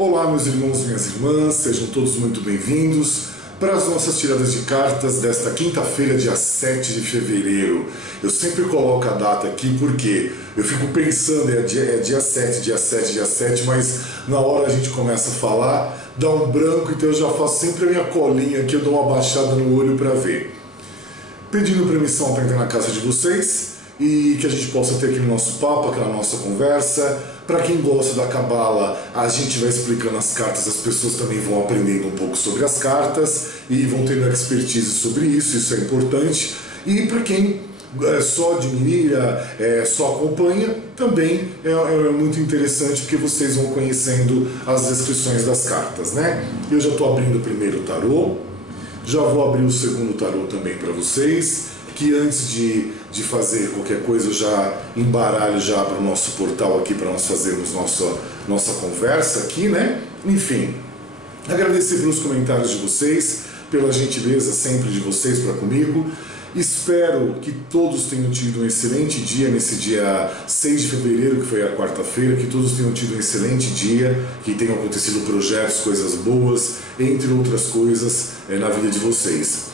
Olá, meus irmãos e minhas irmãs, sejam todos muito bem-vindos para as nossas tiradas de cartas desta quinta-feira, dia 7 de fevereiro. Eu sempre coloco a data aqui porque eu fico pensando, é dia 7, dia 7, dia 7, mas na hora a gente começa a falar, dá um branco, então eu já faço sempre a minha colinha aqui, eu dou uma baixada no olho para ver. Pedindo permissão para entrar na casa de vocês e que a gente possa ter aqui o nosso papo, aquela nossa conversa. Para quem gosta da Cabala, a gente vai explicando as cartas, as pessoas também vão aprendendo um pouco sobre as cartas e vão tendo expertise sobre isso, isso é importante. E para quem só admira, só acompanha, também é muito interessante porque vocês vão conhecendo as descrições das cartas, né? Eu já estou abrindo o primeiro tarô, já vou abrir o segundo tarô também para vocês, que antes de fazer qualquer coisa eu já embaralho já para o nosso portal aqui para nós fazermos nossa conversa aqui, né? Enfim, agradecer pelos comentários de vocês, pela gentileza sempre de vocês para comigo. Espero que todos tenham tido um excelente dia nesse dia 6 de fevereiro, que foi a quarta-feira, que todos tenham tido um excelente dia, que tenham acontecido projetos, coisas boas, entre outras coisas na vida de vocês.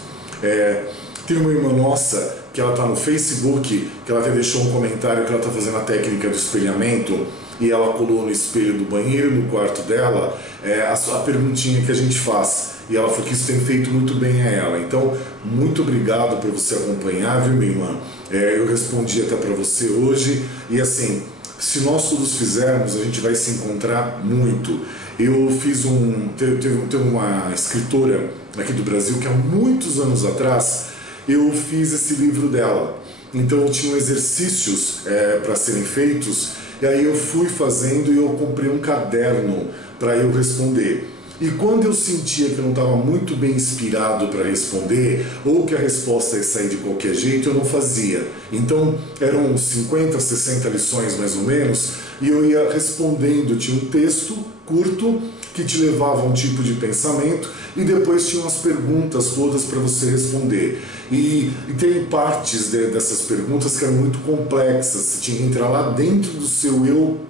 Tem uma irmã nossa que ela está no Facebook, que ela até deixou um comentário que ela está fazendo a técnica do espelhamento e ela colou no espelho do banheiro, no quarto dela, a perguntinha que a gente faz. E ela falou que isso tem feito muito bem a ela. Então, muito obrigado por você acompanhar, viu, minha irmã? Eu respondi até para você hoje e assim, se nós todos fizermos, a gente vai se encontrar muito. Eu fiz teve uma escritora aqui do Brasil que há muitos anos atrás eu fiz esse livro dela. Então tinham exercícios para serem feitos, e aí eu fui fazendo e eu comprei um caderno para eu responder. E quando eu sentia que eu não estava muito bem inspirado para responder, ou que a resposta ia sair de qualquer jeito, eu não fazia. Então eram 50, 60 lições mais ou menos, e eu ia respondendo, tinha um texto curto que te levava a um tipo de pensamento, e depois tinham as perguntas todas para você responder. E tem partes dessas perguntas que eram muito complexas, você tinha que entrar lá dentro do seu eu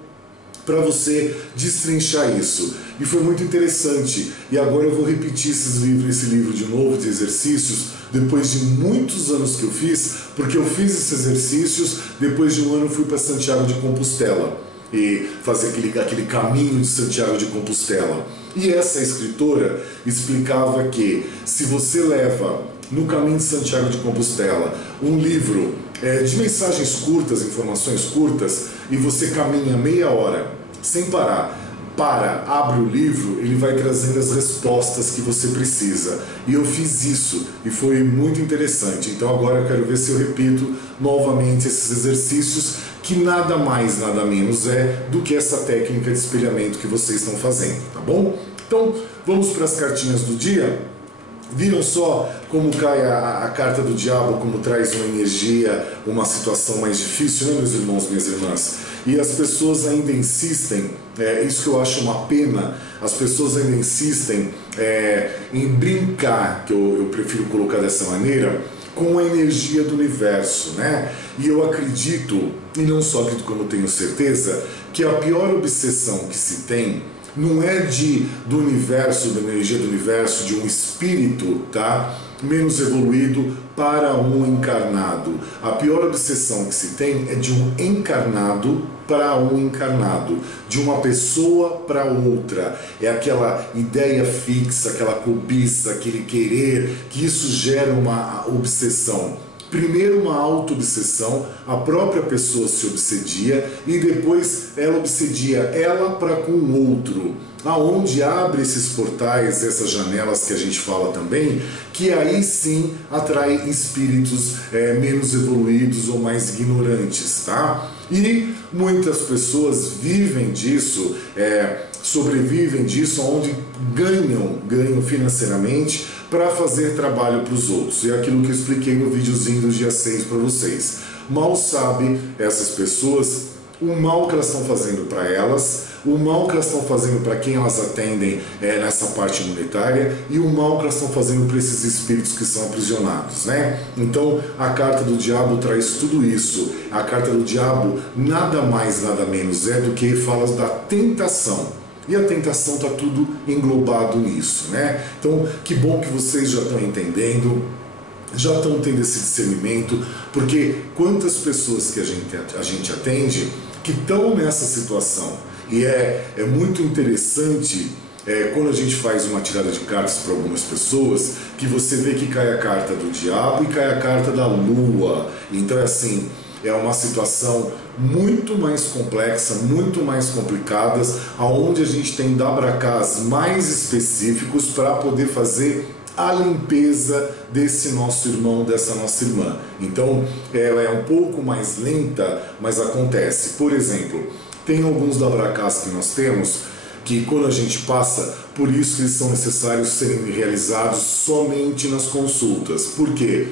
para você destrinchar isso. E foi muito interessante. E agora eu vou repetir esse livro de novo, de exercícios, depois de muitos anos que eu fiz, porque eu fiz esses exercícios, depois de um ano eu fui para Santiago de Compostela e fazer aquele caminho de Santiago de Compostela. E essa escritora explicava que se você leva no caminho de Santiago de Compostela um livro de mensagens curtas, informações curtas, e você caminha meia hora sem parar, abre o livro, ele vai trazendo as respostas que você precisa. E eu fiz isso e foi muito interessante. Então agora eu quero ver se eu repito novamente esses exercícios, que nada mais, nada menos do que essa técnica de espelhamento que vocês estão fazendo, tá bom? Então vamos para as cartinhas do dia. Viram só como cai a carta do diabo, como traz uma energia, uma situação mais difícil, né, meus irmãos, minhas irmãs? E as pessoas ainda insistem, isso que eu acho uma pena, as pessoas ainda insistem em brincar, que eu prefiro colocar dessa maneira, com a energia do universo, né? E eu acredito, e não só acredito como tenho certeza, que a pior obsessão que se tem não é do universo, da energia do universo, de um espírito, tá? Menos evoluído para um encarnado. A pior obsessão que se tem é de um encarnado para um encarnado, de uma pessoa para outra. É aquela ideia fixa, aquela cobiça, aquele querer, que isso gera uma obsessão. Primeiro uma auto-obsessão, a própria pessoa se obsedia e depois ela obsedia ela para com o outro, aonde abre esses portais, essas janelas que a gente fala também, que aí sim atrai espíritos menos evoluídos ou mais ignorantes, tá? E muitas pessoas vivem disso, sobrevivem disso, onde ganham financeiramente para fazer trabalho para os outros. E é aquilo que eu expliquei no videozinho do dia 6 para vocês. Mal sabem essas pessoas o mal que elas estão fazendo para elas, o mal que elas estão fazendo para quem elas atendem nessa parte monetária e o mal que elas estão fazendo para esses espíritos que são aprisionados, né? Então a carta do diabo traz tudo isso. A carta do diabo nada mais, nada menos do que fala da tentação. e a tentação está tudo englobado nisso, né? Então, que bom que vocês já estão entendendo, já estão tendo esse discernimento, porque quantas pessoas que a gente atende que estão nessa situação, e é muito interessante quando a gente faz uma tirada de cartas para algumas pessoas, que você vê que cai a carta do diabo e cai a carta da lua. Então assim, é uma situação muito mais complexa, muito mais complicada, onde a gente tem dabracás mais específicos para poder fazer a limpeza desse nosso irmão, dessa nossa irmã. Então ela é um pouco mais lenta, mas acontece. Por exemplo, tem alguns dabracás que nós temos que quando a gente passa, por isso que eles são necessários serem realizados somente nas consultas. Por quê?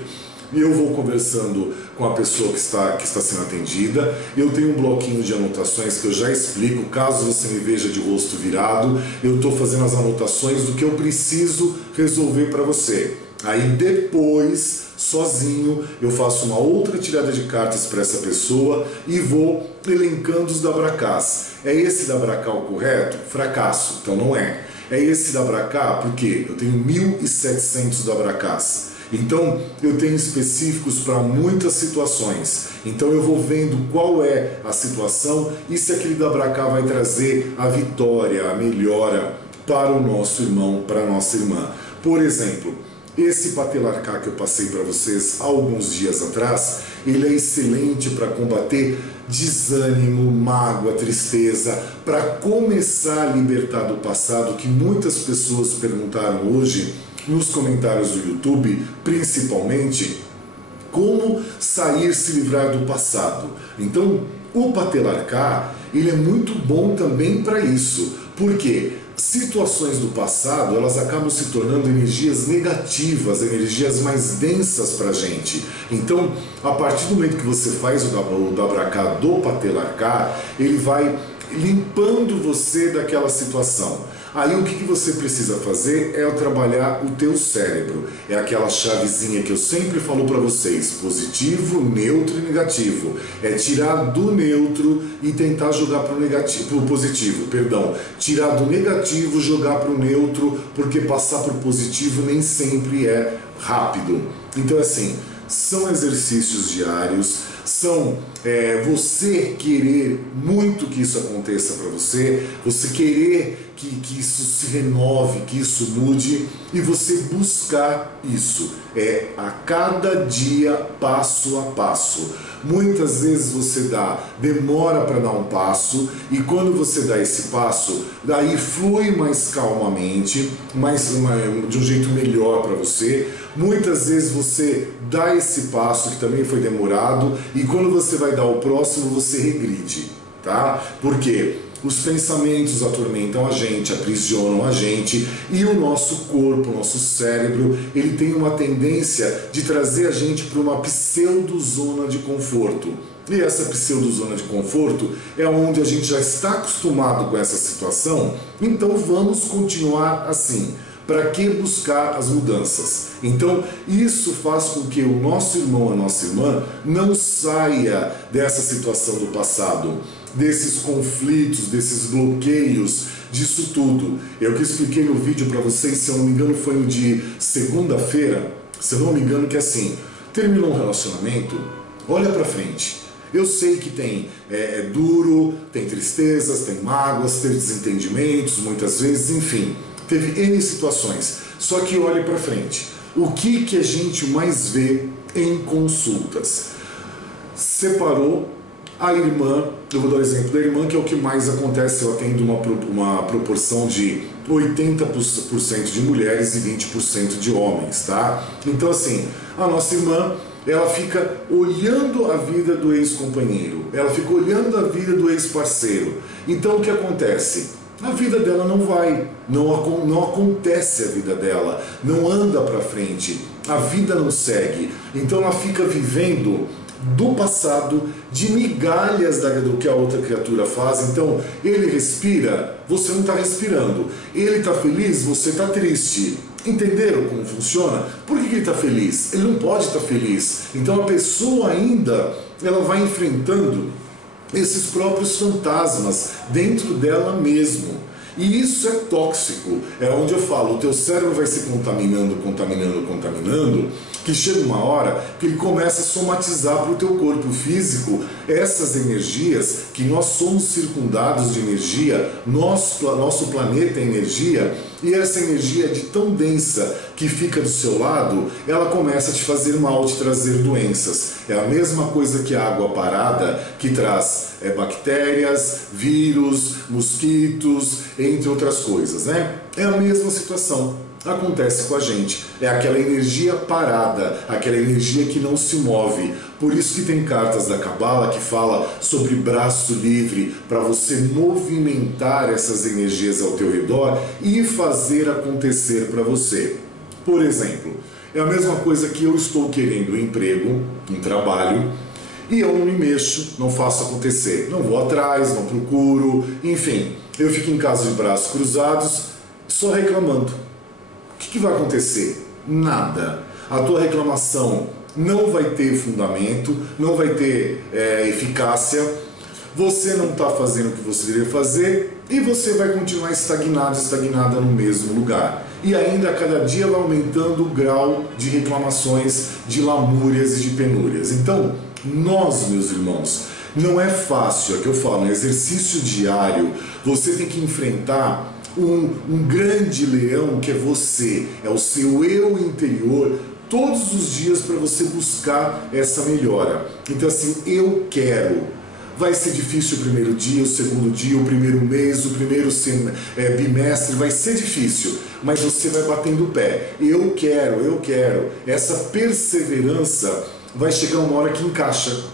Eu vou conversando com a pessoa que está sendo atendida, eu tenho um bloquinho de anotações que eu já explico, caso você me veja de rosto virado, eu estou fazendo as anotações do que eu preciso resolver para você. Aí depois, sozinho, eu faço uma outra tirada de cartas para essa pessoa e vou elencando os dabracás. É esse dabracá o correto? Fracasso, então não é. É esse dabracá porque eu tenho 1.700 dabracás. Então eu tenho específicos para muitas situações. Então eu vou vendo qual é a situação e se aquele dabracá vai trazer a vitória, a melhora para o nosso irmão, para a nossa irmã. Por exemplo, esse patelarcá que eu passei para vocês há alguns dias atrás, ele é excelente para combater desânimo, mágoa, tristeza, para começar a libertar do passado, que muitas pessoas perguntaram hoje nos comentários do YouTube, principalmente, como sair, se livrar do passado. Então, o patelarcá, ele é muito bom também para isso. Por quê? Situações do passado, elas acabam se tornando energias negativas, energias mais densas para a gente. Então, a partir do momento que você faz o dabracá do patelarcá, ele vai limpando você daquela situação. Aí o que você precisa fazer é trabalhar o teu cérebro. É aquela chavezinha que eu sempre falo para vocês, positivo, neutro e negativo. É tirar do neutro e tentar jogar para o negativo, pro positivo, perdão. Tirar do negativo, jogar para o neutro, porque passar para o positivo nem sempre é rápido. Então assim, são exercícios diários, são você querer muito que isso aconteça para você, você querer que isso se renove, que isso mude e você buscar isso. É a cada dia, passo a passo. Muitas vezes você demora para dar um passo e quando você dá esse passo, daí flui mais calmamente, de um jeito melhor para você. Muitas vezes você dá esse passo que também foi demorado e quando você vai dar o próximo, você regride, tá? Por quê? Os pensamentos atormentam a gente, aprisionam a gente e o nosso corpo, o nosso cérebro, ele tem uma tendência de trazer a gente para uma pseudo-zona de conforto. E essa pseudo-zona de conforto é onde a gente já está acostumado com essa situação, então vamos continuar assim. Para que buscar as mudanças? Então, isso faz com que o nosso irmão, a nossa irmã, não saia dessa situação do passado, desses conflitos, desses bloqueios, disso tudo. Eu que expliquei no vídeo para vocês, se eu não me engano, foi no de segunda-feira, se eu não me engano, que assim, terminou um relacionamento, olha para frente. Eu sei que é duro, tem tristezas, tem mágoas, tem desentendimentos, muitas vezes, enfim. Teve N situações, só que olhe para frente. O que a gente mais vê em consultas? Separou a irmã, eu vou dar o exemplo da irmã, que é o que mais acontece, eu atendo uma proporção de 80% de mulheres e 20% de homens, tá? Então assim, a nossa irmã, ela fica olhando a vida do ex-companheiro, ela fica olhando a vida do ex-parceiro. Então o que acontece? A vida dela não vai, não acontece a vida dela, não anda para frente, a vida não segue. Então ela fica vivendo do passado, de migalhas do que a outra criatura faz. Então ele respira, você não está respirando. Ele está feliz, você está triste. Entenderam como funciona? Por que ele está feliz? Ele não pode estar feliz. Então a pessoa ainda, ela vai enfrentando esses próprios fantasmas dentro dela mesmo. E isso é tóxico, é onde eu falo, o teu cérebro vai se contaminando, que chega uma hora que ele começa a somatizar para o teu corpo físico essas energias, que nós somos circundados de energia, nosso planeta é energia, e essa energia de tão densa que fica do seu lado, ela começa a te fazer mal, te trazer doenças. É a mesma coisa que a água parada, que traz bactérias, vírus, mosquitos, entre outras coisas, né? É a mesma situação. Acontece com a gente, é aquela energia parada, aquela energia que não se move. Por isso que tem cartas da Cabala que fala sobre braço livre, para você movimentar essas energias ao teu redor e fazer acontecer para você. Por exemplo, é a mesma coisa que eu estou querendo um emprego, um trabalho, e eu não me mexo, não faço acontecer, não vou atrás, não procuro, enfim, eu fico em casa de braços cruzados, só reclamando. O que vai acontecer? Nada. A tua reclamação não vai ter fundamento, não vai ter eficácia, você não está fazendo o que você deveria fazer e você vai continuar estagnada no mesmo lugar. E ainda a cada dia vai aumentando o grau de reclamações, de lamúrias e de penúrias. Então, nós, meus irmãos, não é fácil, é o que eu falo, é um exercício diário, você tem que enfrentar um grande leão que é você, é o seu eu interior, todos os dias para você buscar essa melhora. Então assim, eu quero. Vai ser difícil o primeiro dia, o segundo dia, o primeiro mês, o primeiro bimestre, vai ser difícil, mas você vai batendo o pé. Eu quero. Essa perseverança vai chegar uma hora que encaixa.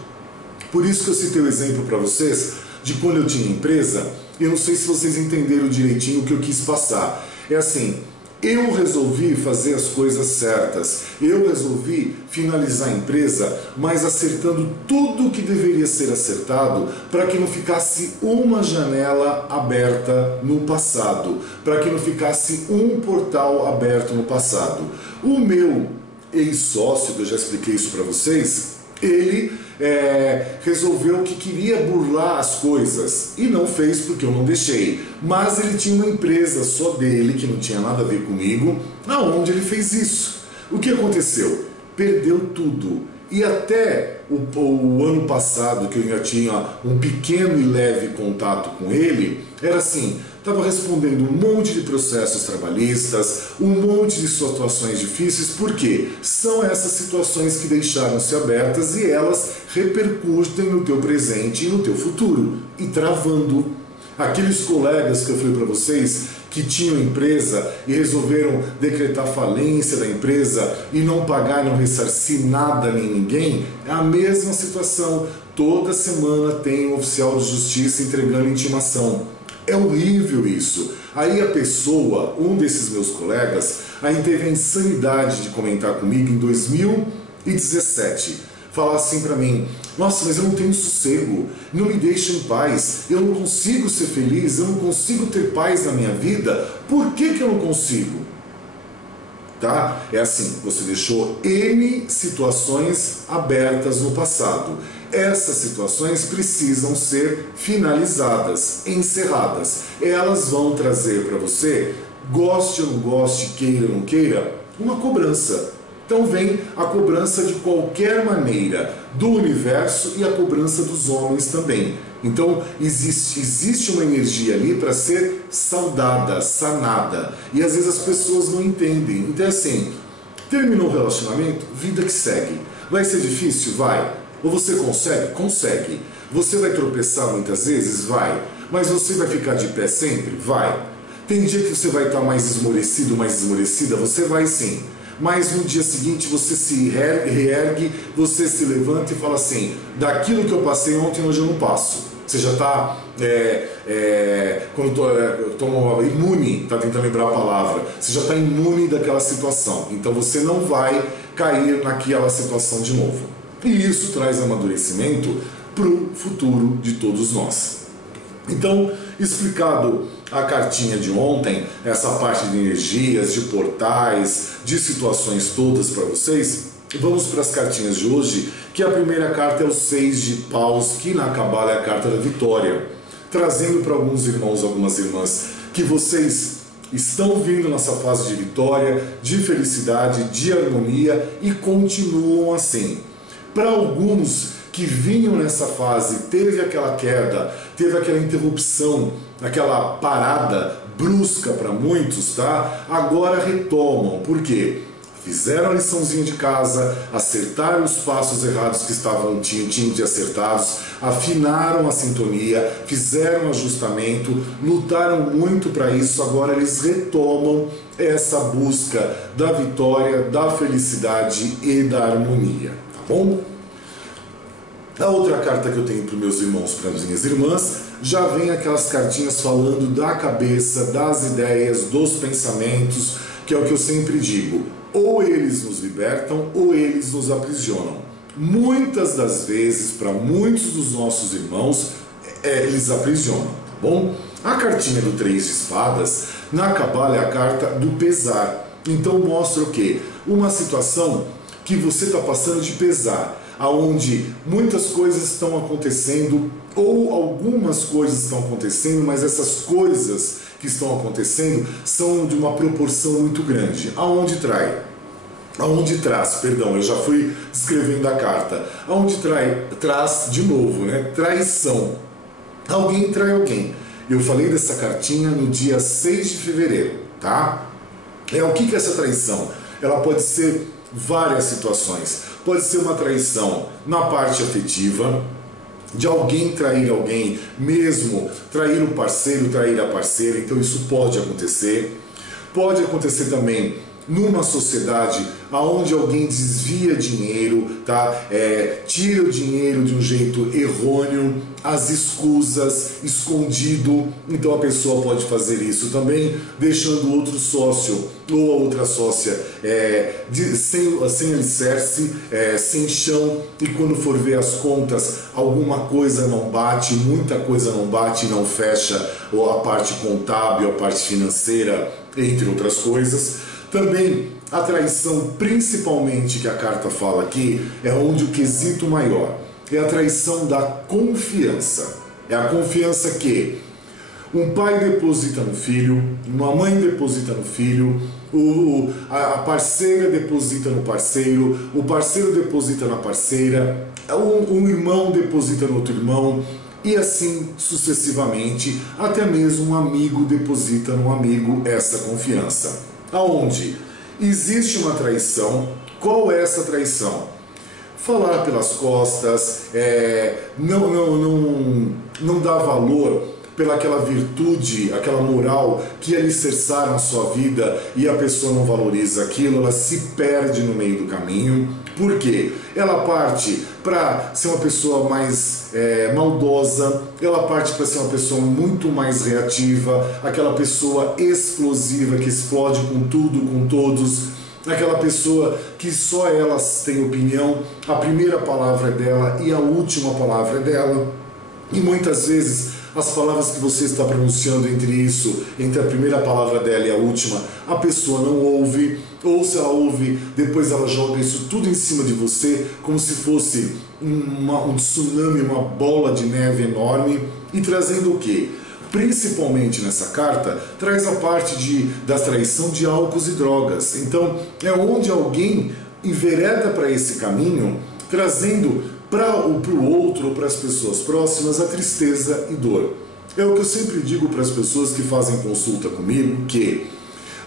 Por isso que eu citei o exemplo para vocês de quando eu tinha empresa. Eu não sei se vocês entenderam direitinho o que eu quis passar. É assim, eu resolvi fazer as coisas certas, eu resolvi finalizar a empresa, mas acertando tudo o que deveria ser acertado para que não ficasse uma janela aberta no passado, para que não ficasse um portal aberto no passado. O meu ex-sócio, que eu já expliquei isso para vocês, ele resolveu que queria burlar as coisas e não fez porque eu não deixei, mas ele tinha uma empresa só dele, que não tinha nada a ver comigo, aonde ele fez isso. O que aconteceu? Perdeu tudo. E até o ano passado, que eu já tinha um pequeno e leve contato com ele, era assim, estava respondendo um monte de processos trabalhistas, um monte de situações difíceis, porque são essas situações que deixaram-se abertas e elas repercutem no teu presente e no teu futuro, e travando. Aqueles colegas que eu falei para vocês, que tinham empresa e resolveram decretar falência da empresa e não pagar, não ressarcir nada nem ninguém, é a mesma situação. Toda semana tem um oficial de justiça entregando intimação. É horrível isso. Aí a pessoa, um desses meus colegas, aí teve a insanidade de comentar comigo em 2017. Falar assim pra mim: nossa, mas eu não tenho sossego, não me deixa em paz, eu não consigo ser feliz, eu não consigo ter paz na minha vida. Por que eu não consigo? Tá? É assim, você deixou N situações abertas no passado. Essas situações precisam ser finalizadas, encerradas. Elas vão trazer para você, goste ou não goste, queira ou não queira, uma cobrança. Então vem a cobrança de qualquer maneira do universo e a cobrança dos homens também. Então existe uma energia ali para ser saudada, sanada. E às vezes as pessoas não entendem. Então é assim, terminou o relacionamento, vida que segue. Vai ser difícil? Vai. Ou você consegue? Consegue. Você vai tropeçar muitas vezes? Vai. Mas você vai ficar de pé sempre? Vai. Tem dia que você vai estar mais esmorecido, mais esmorecida? Você vai sim. Mas no dia seguinte você se reergue, você se levanta e fala assim: daquilo que eu passei ontem, hoje eu não passo. Você já está imune, está tentando lembrar a palavra, você já está imune daquela situação, então você não vai cair naquela situação de novo. E isso traz amadurecimento para o futuro de todos nós. Então, explicado a cartinha de ontem, essa parte de energias, de portais, de situações todas para vocês, vamos para as cartinhas de hoje, que a primeira carta é o 6 de paus, que na Cabala é a carta da vitória, trazendo para alguns irmãos, algumas irmãs que vocês estão vindo nessa fase de vitória, de felicidade, de harmonia e continuam assim. Para alguns que vinham nessa fase, teve aquela queda, teve aquela interrupção, aquela parada brusca para muitos, tá? Agora retomam. Por quê? Fizeram a liçãozinha de casa, acertaram os passos errados que estavam tinham de acertados, afinaram a sintonia, fizeram ajustamento, lutaram muito para isso, agora eles retomam essa busca da vitória, da felicidade e da harmonia, tá bom? A outra carta que eu tenho para os meus irmãos, para as minhas irmãs, já vem aquelas cartinhas falando da cabeça, das ideias, dos pensamentos, que é o que eu sempre digo. Ou eles nos libertam ou eles nos aprisionam. Muitas das vezes, para muitos dos nossos irmãos, eles aprisionam, tá bom? A cartinha do 3 de espadas, na Cabala, é a carta do pesar. Então mostra o quê? Uma situação que você está passando de pesar, aonde muitas coisas estão acontecendo, ou algumas coisas estão acontecendo, mas essas coisas que estão acontecendo são de uma proporção muito grande. Aonde traz, perdão, eu já fui escrevendo a carta. Aonde traz de novo, né? Traição. Alguém trai alguém. Eu falei dessa cartinha no dia 6 de fevereiro, tá? O que é essa traição? Ela pode ser várias situações. Pode ser uma traição na parte afetiva, de alguém trair alguém, mesmo trair o parceiro, trair a parceira, então isso pode acontecer. Pode acontecer também numa sociedade onde alguém desvia dinheiro, tá? Tira o dinheiro de um jeito errôneo, às escusas, escondido, então a pessoa pode fazer isso também, deixando outro sócio ou a outra sócia sem alicerce, sem chão, e quando for ver as contas, alguma coisa não bate, muita coisa não bate e não fecha, ou a parte contábil, a parte financeira, entre outras coisas. Também a traição, principalmente, que a carta fala aqui, é onde o quesito maior é a traição da confiança. É a confiança que um pai deposita no filho, uma mãe deposita no filho, a parceira deposita no parceiro, o parceiro deposita na parceira, um irmão deposita no outro irmão, e assim sucessivamente, até mesmo um amigo deposita no amigo essa confiança. Aonde existe uma traição. Qual é essa traição? Falar pelas costas, não dar valor pelaquela virtude, aquela moral que alicerçaram a sua vida, e a pessoa não valoriza aquilo, ela se perde no meio do caminho. Por quê? Ela parte para ser uma pessoa mais maldosa, ela parte para ser uma pessoa muito mais reativa, aquela pessoa explosiva que explode com tudo, com todos, aquela pessoa que só ela tem opinião, a primeira palavra é dela e a última palavra é dela, e muitas vezes as palavras que você está pronunciando entre a primeira palavra dela e a última, a pessoa não ouve, ou se ela ouve, depois ela joga isso tudo em cima de você, como se fosse um tsunami, uma bola de neve enorme, e trazendo o quê? Principalmente nessa carta, traz a parte da traição de álcools e drogas. Então, é onde alguém envereda para esse caminho, trazendo para o outro ou para as pessoas próximas a tristeza e dor. É o que eu sempre digo para as pessoas que fazem consulta comigo, que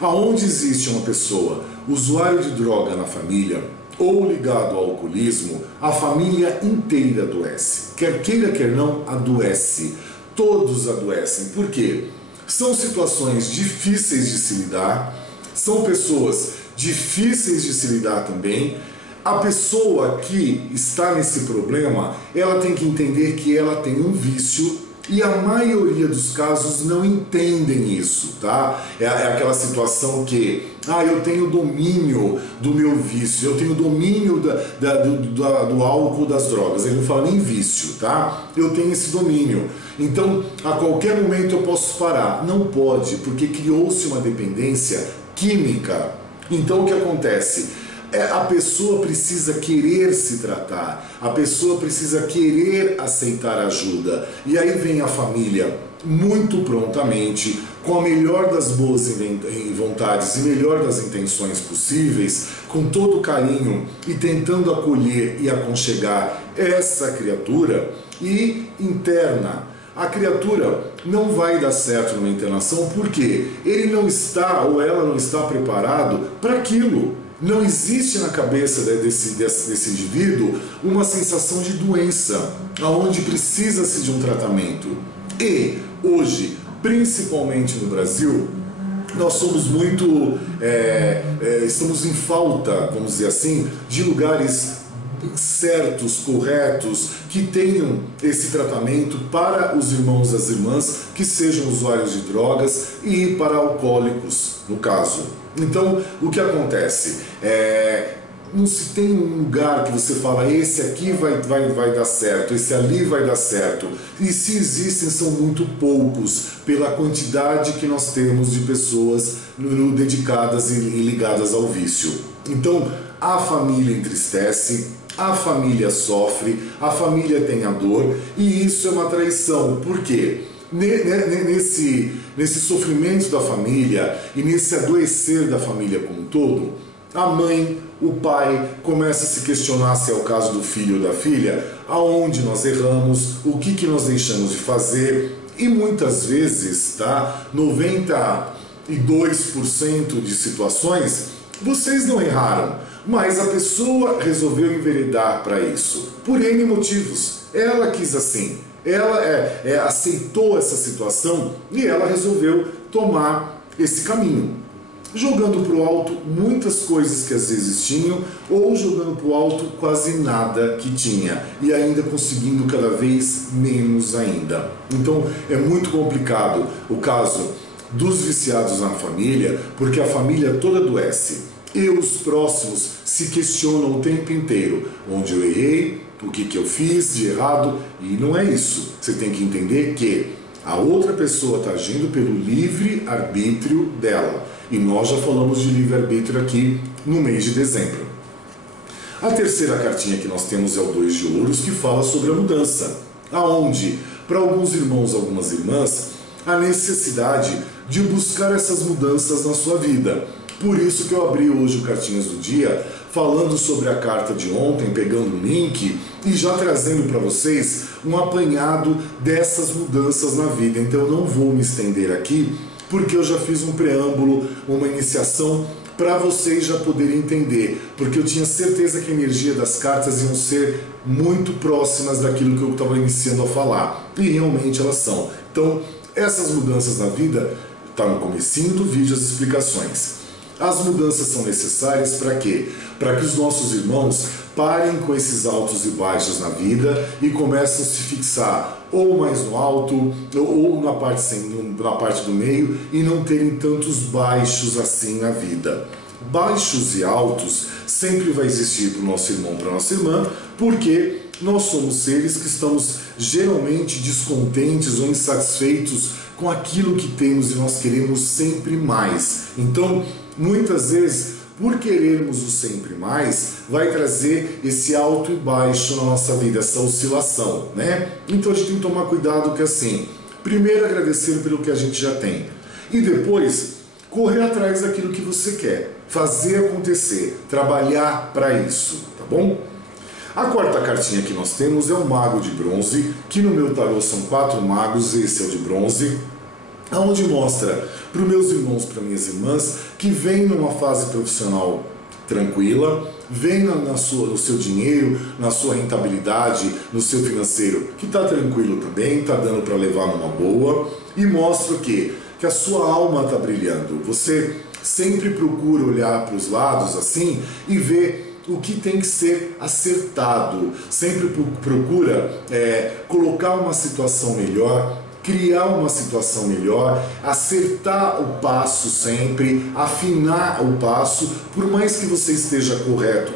aonde existe uma pessoa usuário de droga na família ou ligado ao alcoolismo, a família inteira adoece. Quer queira, quer não, adoece. Todos adoecem. Por quê? São situações difíceis de se lidar, são pessoas difíceis de se lidar também. A pessoa que está nesse problema, ela tem que entender que ela tem um vício, e a maioria dos casos não entendem isso, tá? É aquela situação que, eu tenho domínio do meu vício, eu tenho domínio do álcool, das drogas. Ele não fala nem vício, tá? Eu tenho esse domínio. Então, a qualquer momento eu posso parar. Não pode, porque criou-se uma dependência química. Então, o que acontece? A pessoa precisa querer se tratar, a pessoa precisa querer aceitar ajuda. E aí vem a família muito prontamente, com a melhor das boas vontades e melhor das intenções possíveis, com todo carinho e tentando acolher e aconchegar essa criatura e interna. A criatura não vai dar certo numa internação porque ele não está ou ela não está preparado para aquilo. Não existe na cabeça desse indivíduo uma sensação de doença, aonde precisa-se de um tratamento. E hoje, principalmente no Brasil, nós somos muito, estamos em falta, vamos dizer assim, de lugares certos, corretos, que tenham esse tratamento para os irmãos e as irmãs que sejam usuários de drogas e para alcoólicos, no caso. Então, o que acontece? Não se tem um lugar que você fala, esse aqui vai dar certo, esse ali vai dar certo. E se existem, são muito poucos, pela quantidade que nós temos de pessoas dedicadas e ligadas ao vício. Então, a família entristece, a família sofre, a família tem a dor, e isso é uma traição. Por quê? Nesse sofrimento da família e nesse adoecer da família como um todo, a mãe, o pai começa a se questionar se é o caso do filho ou da filha, aonde nós erramos, o que nós deixamos de fazer, e muitas vezes, 92% de situações, vocês não erraram, mas a pessoa resolveu enveredar para isso, por N motivos. Ela quis assim, ela aceitou essa situação e ela resolveu tomar esse caminho, jogando para o alto muitas coisas que às vezes tinham, ou jogando para o alto quase nada que tinha, e ainda conseguindo cada vez menos ainda. Então é muito complicado o caso dos viciados na família, porque a família toda adoece. E os próximos se questionam o tempo inteiro, onde eu errei, o que eu fiz de errado, e não é isso. Você tem que entender que a outra pessoa está agindo pelo livre-arbítrio dela. E nós já falamos de livre-arbítrio aqui no mês de dezembro. A terceira cartinha que nós temos é o 2 de ouros, que fala sobre a mudança. Aonde, para alguns irmãos e algumas irmãs, a necessidade de buscar essas mudanças na sua vida. Por isso que eu abri hoje o Cartinhas do Dia, falando sobre a carta de ontem, pegando o link e já trazendo para vocês um apanhado dessas mudanças na vida. Então eu não vou me estender aqui, porque eu já fiz um preâmbulo, uma iniciação, para vocês já poderem entender, porque eu tinha certeza que a energia das cartas iam ser muito próximas daquilo que eu estava iniciando a falar, e realmente elas são. Então, essas mudanças na vida, está no comecinho do vídeo as explicações. As mudanças são necessárias para quê? Para que os nossos irmãos parem com esses altos e baixos na vida e comecem a se fixar ou mais no alto ou na parte do meio, e não terem tantos baixos assim na vida. Baixos e altos sempre vai existir para o nosso irmão, para a nossa irmã, porque nós somos seres que estamos geralmente descontentes ou insatisfeitos com aquilo que temos e nós queremos sempre mais. Então, muitas vezes, por querermos o sempre mais, vai trazer esse alto e baixo na nossa vida, essa oscilação, né? Então a gente tem que tomar cuidado que assim, primeiro agradecer pelo que a gente já tem, e depois correr atrás daquilo que você quer, fazer acontecer, trabalhar para isso, tá bom? A quarta cartinha que nós temos é o Mago de Bronze, que no meu tarô são 4 magos, esse é o de bronze, onde mostra para os meus irmãos, para minhas irmãs, que vem numa fase profissional tranquila, vem no seu dinheiro, na sua rentabilidade, no seu financeiro, que está tranquilo também, está dando para levar numa boa, e mostra o quê? Que a sua alma está brilhando. Você sempre procura olhar para os lados assim e ver o que tem que ser acertado, sempre procura colocar uma situação melhor, criar uma situação melhor, acertar o passo sempre, afinar o passo, por mais que você esteja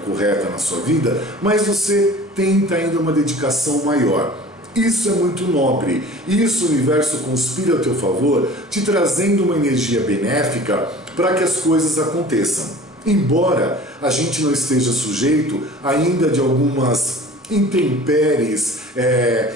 correta na sua vida, mas você tenta ainda uma dedicação maior. Isso é muito nobre, isso o universo conspira a teu favor, te trazendo uma energia benéfica para que as coisas aconteçam. Embora a gente não esteja sujeito ainda de algumas intempéries,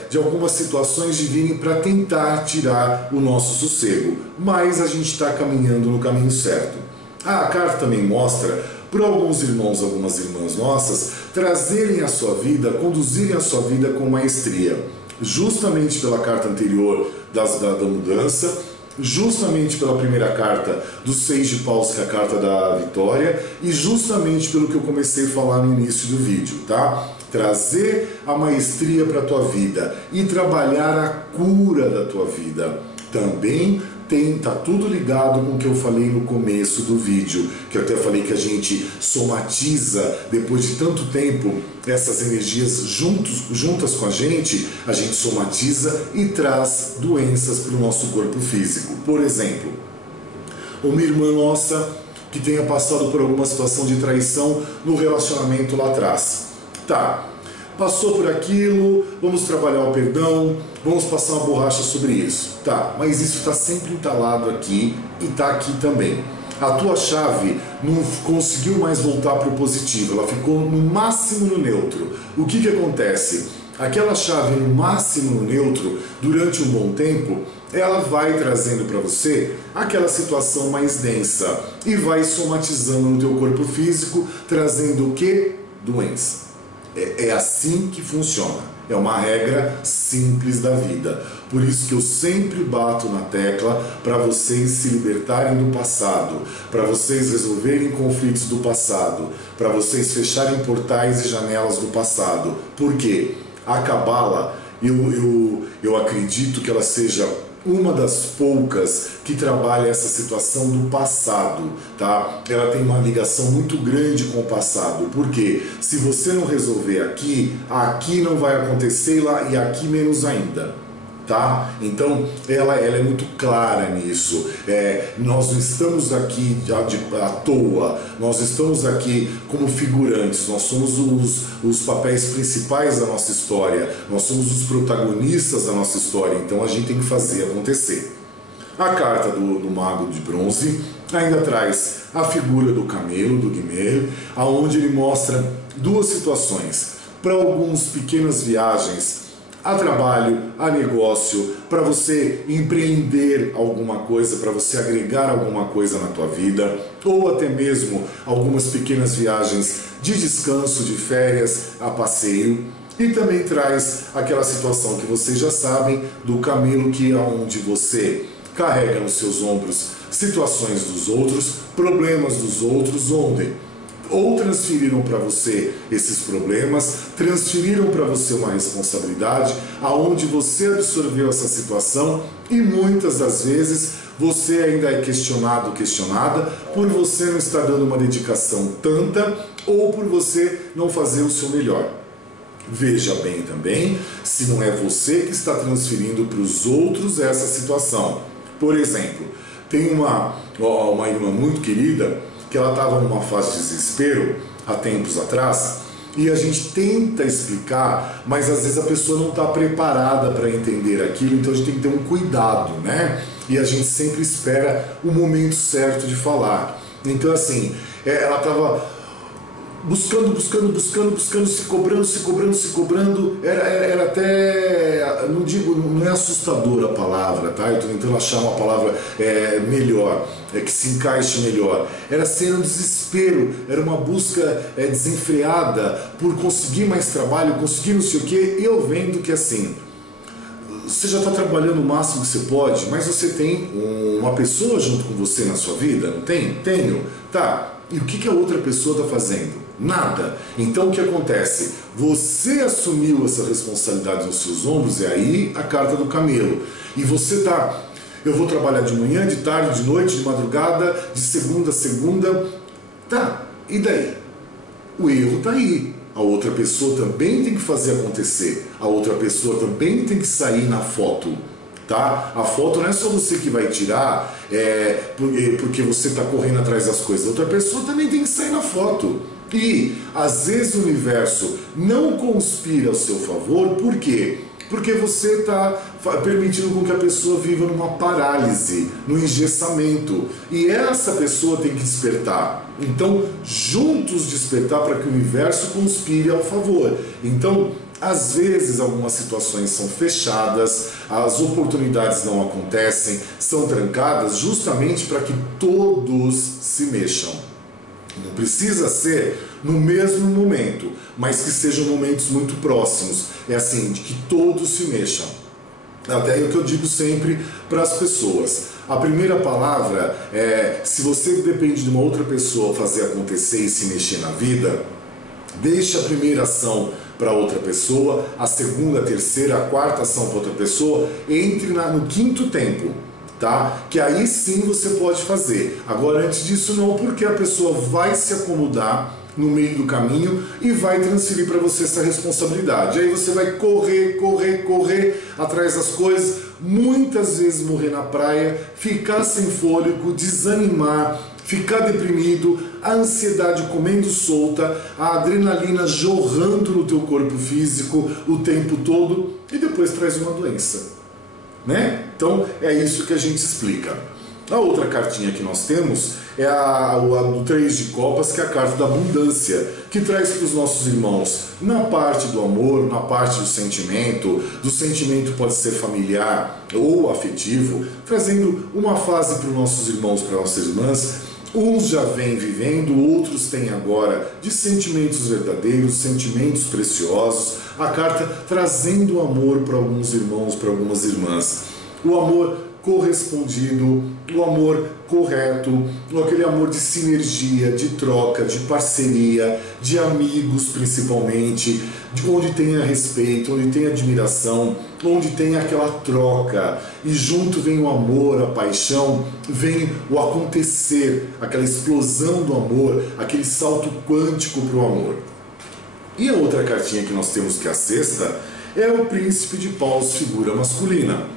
de algumas situações de virem para tentar tirar o nosso sossego, mas a gente está caminhando no caminho certo. A carta também mostra para alguns irmãos, algumas irmãs nossas, trazerem a sua vida, conduzirem a sua vida com maestria, justamente pela carta anterior da mudança, justamente pela primeira carta dos 6 de paus, que é a carta da vitória, e justamente pelo que eu comecei a falar no início do vídeo, tá? Trazer a maestria para a tua vida e trabalhar a cura da tua vida. Também tá tudo ligado com o que eu falei no começo do vídeo, que eu até falei que a gente somatiza, depois de tanto tempo, essas energias juntas com a gente somatiza e traz doenças para o nosso corpo físico. Por exemplo, uma irmã nossa que tenha passado por alguma situação de traição no relacionamento lá atrás. Tá, passou por aquilo, vamos trabalhar o perdão, vamos passar uma borracha sobre isso. Tá, mas isso está sempre entalado aqui e está aqui também. A tua chave não conseguiu mais voltar para o positivo, ela ficou no máximo no neutro. O que acontece? Aquela chave no máximo no neutro, durante um bom tempo, ela vai trazendo para você aquela situação mais densa e vai somatizando no teu corpo físico, trazendo o quê? Doença. É assim que funciona. É uma regra simples da vida. Por isso que eu sempre bato na tecla para vocês se libertarem do passado, para vocês resolverem conflitos do passado, para vocês fecharem portais e janelas do passado. Por quê? A Cabala, eu acredito que ela seja uma das poucas que trabalha essa situação do passado, tá? Ela tem uma ligação muito grande com o passado, porque se você não resolver aqui, aqui não vai acontecer lá e aqui menos ainda, tá? Então ela é muito clara nisso. Nós não estamos aqui à toa, nós estamos aqui como figurantes, nós somos os papéis principais da nossa história, nós somos os protagonistas da nossa história, então a gente tem que fazer acontecer. A carta do Mago de Bronze ainda traz a figura do camelo, do Guimê, aonde ele mostra duas situações, para alguns pequenas viagens, a trabalho, a negócio, para você empreender alguma coisa, para você agregar alguma coisa na tua vida, ou até mesmo algumas pequenas viagens de descanso, de férias, a passeio. E também traz aquela situação que vocês já sabem do camelo, que é onde você carrega nos seus ombros situações dos outros, problemas dos outros, onde ou transferiram para você esses problemas, transferiram para você uma responsabilidade, aonde você absorveu essa situação e muitas das vezes você ainda é questionado, questionada, por você não estar dando uma dedicação tanta ou por você não fazer o seu melhor. Veja bem também se não é você que está transferindo para os outros essa situação. Por exemplo, tem uma irmã muito querida que ela estava numa fase de desespero há tempos atrás, e a gente tenta explicar, mas às vezes a pessoa não está preparada para entender aquilo, então a gente tem que ter um cuidado, né? E a gente sempre espera o momento certo de falar. Então assim, ela estava buscando, se cobrando, era até, não é assustadora a palavra, tá? Eu estou tentando achar uma palavra melhor, que se encaixe melhor. Era ser um desespero, era uma busca desenfreada por conseguir mais trabalho, conseguir não sei o quê, e eu vendo que assim, você já está trabalhando o máximo que você pode, mas você tem uma pessoa junto com você na sua vida, não tem? Tenho. Tá, e o que a outra pessoa está fazendo? Nada. Então o que acontece? Você assumiu essa responsabilidade nos seus ombros, e aí a carta do camelo. E você tá, eu vou trabalhar de manhã, de tarde, de noite, de madrugada, de segunda a segunda. Tá, e daí? O erro tá aí. A outra pessoa também tem que fazer acontecer. A outra pessoa também tem que sair na foto. Tá? A foto não é só você que vai tirar porque você está correndo atrás das coisas. A outra pessoa também tem que sair na foto. E às vezes o universo não conspira ao seu favor. Por quê? Porque você está permitindo com que a pessoa viva numa parálise, num engessamento. E essa pessoa tem que despertar. Então, juntos despertar para que o universo conspire ao favor. Então, Às vezes algumas situações são fechadas, as oportunidades não acontecem, são trancadas justamente para que todos se mexam. Não precisa ser no mesmo momento, mas que sejam momentos muito próximos. É assim, de que todos se mexam. Até é o que eu digo sempre para as pessoas. A primeira palavra é, se você depende de uma outra pessoa fazer acontecer e se mexer na vida, deixa a primeira ação para outra pessoa, a segunda, a terceira, a quarta ação para outra pessoa, entre no quinto tempo, tá? Que aí sim você pode fazer. Agora, antes disso não, porque a pessoa vai se acomodar no meio do caminho e vai transferir para você essa responsabilidade. Aí você vai correr atrás das coisas, muitas vezes morrer na praia, ficar sem fôlego, desanimar, ficar deprimido, a ansiedade comendo solta, a adrenalina jorrando no teu corpo físico o tempo todo e depois traz uma doença, né? Então é isso que a gente explica. A outra cartinha que nós temos é a do 3 de copas, que é a carta da abundância, que traz para os nossos irmãos, na parte do amor, na parte do sentimento pode ser familiar ou afetivo, trazendo uma fase para os nossos irmãos, para nossas irmãs. Uns já vêm vivendo, outros têm agora, de sentimentos verdadeiros, sentimentos preciosos. A carta trazendo amor para alguns irmãos, para algumas irmãs. O amor correspondido, o amor correto, aquele amor de sinergia, de troca, de parceria, de amigos principalmente, de onde tenha respeito, onde tenha admiração, onde tem aquela troca, e junto vem o amor, a paixão, vem o acontecer, aquela explosão do amor, aquele salto quântico para o amor. E a outra cartinha que nós temos, que é a sexta, é o príncipe de paus, figura masculina,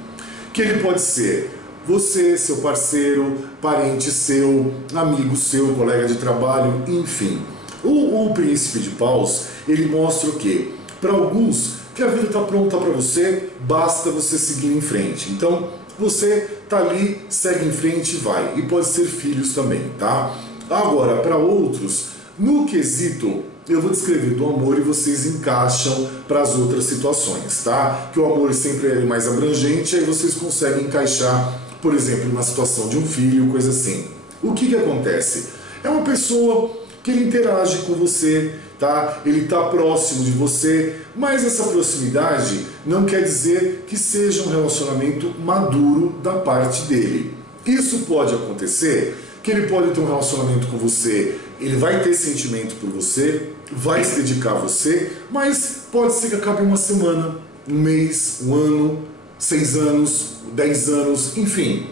que ele pode ser você, seu parceiro, parente seu, amigo seu, colega de trabalho, enfim. O príncipe de paus, ele mostra o quê? Para alguns, que a vida está pronta para você, basta você seguir em frente. Então, você está ali, segue em frente e vai. E pode ser filhos também, tá? Agora, para outros, no quesito, eu vou descrever do amor e vocês encaixam para as outras situações, tá? Que o amor sempre é mais abrangente, aí vocês conseguem encaixar, por exemplo, na situação de um filho, coisa assim. O que acontece? É uma pessoa que ele interage com você, tá? Ele está próximo de você, mas essa proximidade não quer dizer que seja um relacionamento maduro da parte dele. Isso pode acontecer, que ele pode ter um relacionamento com você, ele vai ter sentimento por você, vai se dedicar a você, mas pode ser que acabe uma semana, um mês, um ano, 6 anos, 10 anos, enfim.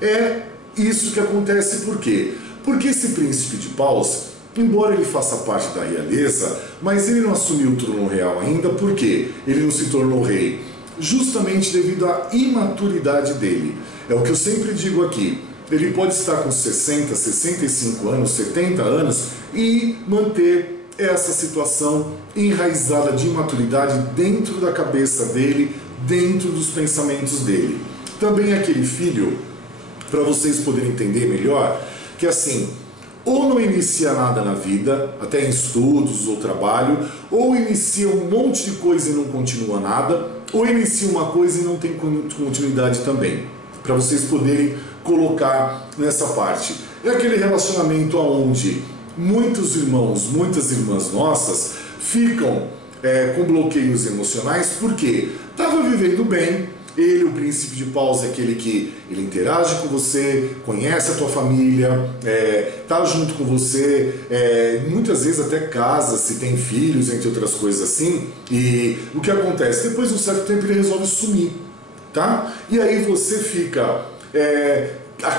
É isso que acontece. Por quê? Porque esse príncipe de paus, embora ele faça parte da realeza, mas ele não assumiu o trono real ainda. Por quê? Ele não se tornou rei, justamente devido à imaturidade dele. É o que eu sempre digo aqui. Ele pode estar com 60, 65 anos, 70 anos e manter essa situação enraizada de imaturidade dentro da cabeça dele, dentro dos pensamentos dele. Também aquele filho, para vocês poderem entender melhor, que assim, ou não inicia nada na vida, até em estudos ou trabalho, ou inicia um monte de coisa e não continua nada, ou inicia uma coisa e não tem continuidade também, para vocês poderem colocar nessa parte. É aquele relacionamento onde muitos irmãos, muitas irmãs nossas ficam com bloqueios emocionais, porque estava vivendo bem. Ele, o príncipe de paus, é aquele que ele interage com você, conhece a tua família, tá junto com você, muitas vezes até casa, se tem filhos, entre outras coisas assim. E o que acontece? Depois de um certo tempo ele resolve sumir, tá? E aí você fica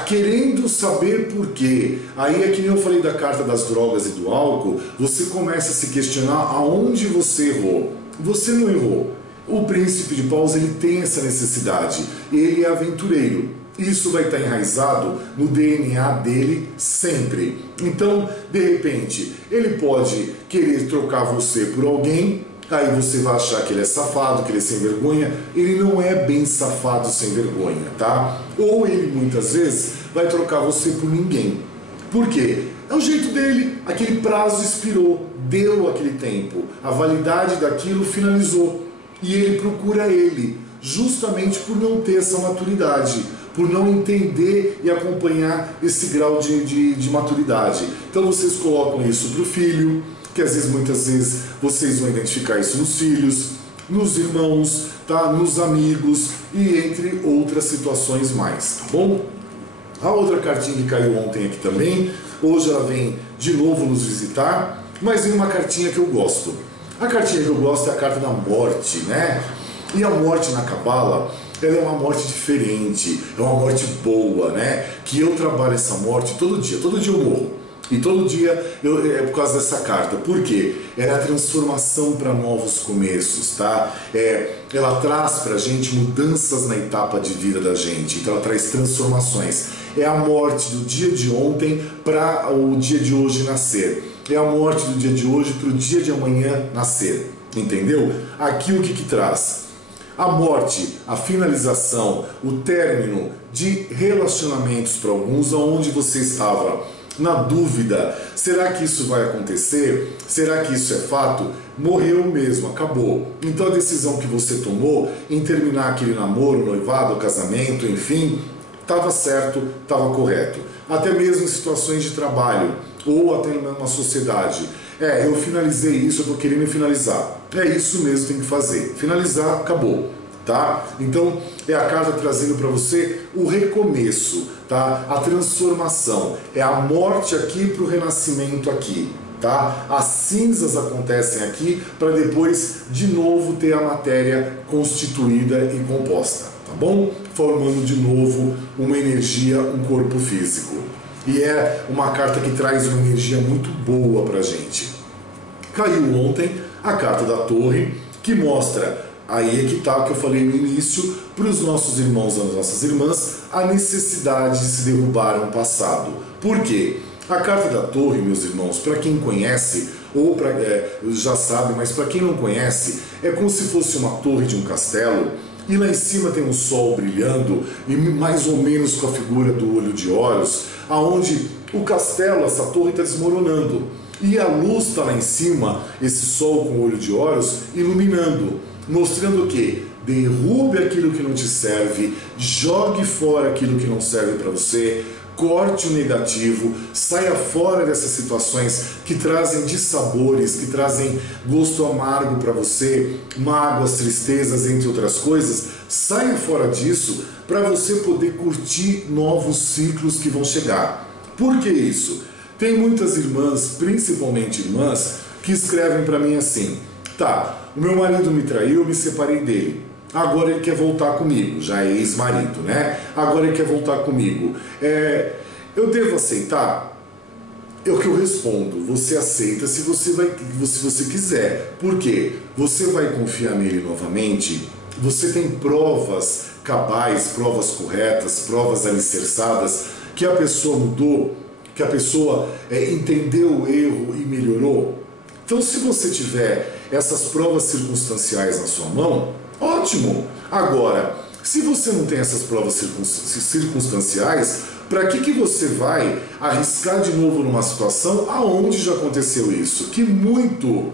querendo saber por quê. Aí é que nem eu falei da carta das drogas e do álcool, você começa a se questionar aonde você errou. Você não errou. O príncipe de paus, ele tem essa necessidade, ele é aventureiro. Isso vai estar enraizado no DNA dele sempre. Então, de repente, ele pode querer trocar você por alguém, aí você vai achar que ele é safado, que ele é sem vergonha. Ele não é bem safado, sem vergonha, tá? Ou ele, muitas vezes, vai trocar você por ninguém. Por quê? É o jeito dele, aquele prazo expirou, deu aquele tempo, a validade daquilo finalizou. e ele procura ele, justamente por não ter essa maturidade, por não entender e acompanhar esse grau de maturidade. Então vocês colocam isso para o filho, que às vezes, muitas vezes, vocês vão identificar isso nos filhos, nos irmãos, tá? Nos amigos e entre outras situações mais, tá bom? A outra cartinha que caiu ontem aqui também, hoje ela vem de novo nos visitar, mas em uma cartinha que eu gosto. A cartinha que eu gosto é a carta da morte, né? E a morte na Cabala, ela é uma morte diferente, é uma morte boa, né? Que eu trabalho essa morte todo dia eu morro. E todo dia é por causa dessa carta. Por quê? Ela é a transformação para novos começos, tá? Ela traz pra gente mudanças na etapa de vida da gente. Então ela traz transformações. É a morte do dia de ontem para o dia de hoje nascer. É a morte do dia de hoje para o dia de amanhã nascer. Entendeu? Aqui o que traz? A morte, a finalização, o término de relacionamentos para alguns, onde você estava na dúvida, será que isso vai acontecer? Será que isso é fato? Morreu mesmo, acabou. Então a decisão que você tomou em terminar aquele namoro, noivado, casamento, enfim, estava certo, estava correto. Até mesmo em situações de trabalho ou até na sociedade. Eu finalizei isso, eu estou querendo finalizar. É isso mesmo que tem que fazer. Finalizar, acabou. Tá? Então é a carta trazendo para você o recomeço, tá? A transformação, é a morte aqui para o renascimento aqui, tá? As cinzas acontecem aqui para depois de novo ter a matéria constituída e composta, tá bom? Formando de novo uma energia, um corpo físico. E é uma carta que traz uma energia muito boa para a gente. Caiu ontem a carta da Torre, que mostra, aí é que está o que eu falei no início, para os nossos irmãos e as nossas irmãs, a necessidade de se derrubar um passado. Por quê? A carta da Torre, meus irmãos, para quem conhece, ou já sabe, mas para quem não conhece, é como se fosse uma torre de um castelo, e lá em cima tem um sol brilhando, e mais ou menos com a figura do olho de Horus, aonde o castelo, essa torre está desmoronando. E a luz está lá em cima, esse sol com o olho de Horus, iluminando, mostrando o quê? Derrube aquilo que não te serve, jogue fora aquilo que não serve para você, corte o negativo, saia fora dessas situações que trazem dissabores, que trazem gosto amargo para você, mágoas, tristezas, entre outras coisas. Saia fora disso para você poder curtir novos ciclos que vão chegar. Por que isso? Tem muitas irmãs, principalmente irmãs, que escrevem para mim assim: tá, o meu marido me traiu, eu me separei dele. Agora ele quer voltar comigo, já é ex-marido, né? Agora ele quer voltar comigo. Eu devo aceitar? É o que eu respondo. Você aceita se você quiser. Por quê? Você vai confiar nele novamente? Você tem provas cabais, provas corretas, provas alicerçadas que a pessoa mudou, que a pessoa entendeu o erro e melhorou? Então, se você tiver essas provas circunstanciais na sua mão, ótimo! Agora, se você não tem essas provas circunstanciais, para que você vai arriscar de novo numa situação aonde já aconteceu isso? Que muito